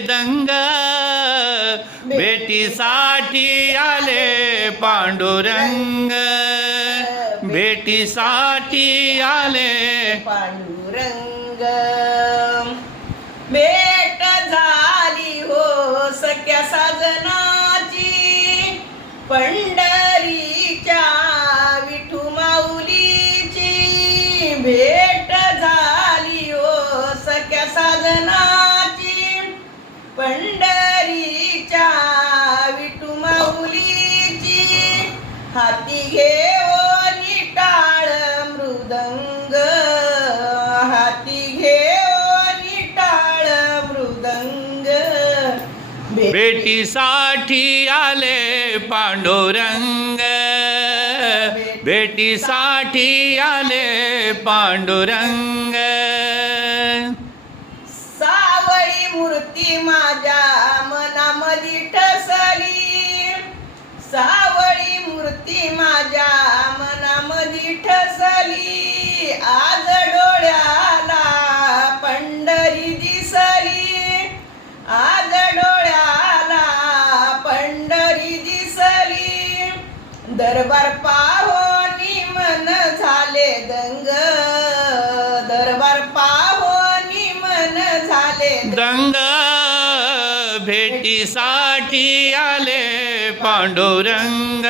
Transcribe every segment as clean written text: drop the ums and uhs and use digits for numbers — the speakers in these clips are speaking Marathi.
दंग भेटीसाठी आले पांडुरंग भेटीसाठी आले पांडुरंग भेट झाली हो सख्या साजनाची पंढरीच्या विठू माऊलीची भेट झाली हो सख्या साजनाची पंढरीच्या विठू माऊलीची हाती घेऊन टाळ मृदंग हाती घेऊन टाळ मृदंग भेटीसाठी आले पांडुरंग भेटीसाठी आले पांडुरंग सावळी मूर्ती माझ्या मनामध्ये ठसली सावळी मूर्ती माझ्या मनामध्ये ठसली आज डोळ्याला पंढरी दिसली आज डोळ्याला पंढरी दिसली दरबार पाहोनी मन झाले दंग दरबार पाहोनी मन झाले दंग भेटीसाठी आले पांडुरंग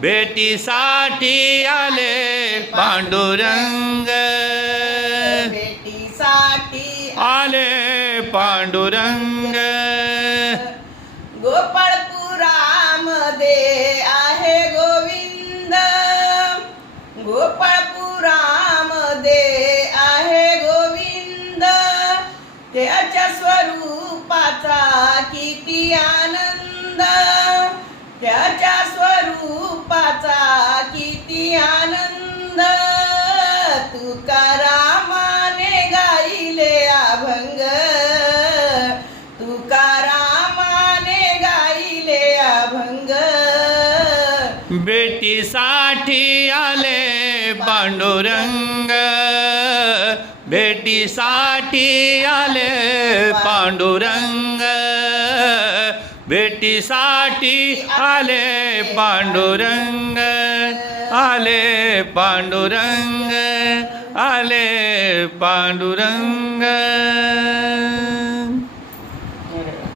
भेटीसाठी आले पांडुरंग भेटीसाठी आले पांडुरंग गोपाळपुरामध्ये आहे गोविंद गोपाळपुरामध्ये आहे गोविंद त्याच्या स्वरूपाचा किती आनंद त्याच्या स्वरूपाचा किती आनंद तुकारामाने गाईले अभंग तुकारामाने गाईले अभंग भेटीसाठी आले पांडुरंग भेटीसाठी आले पांडुरंग भेटीसाठी आले पांडुरंग आले पांडुरंग आले पांडुरंग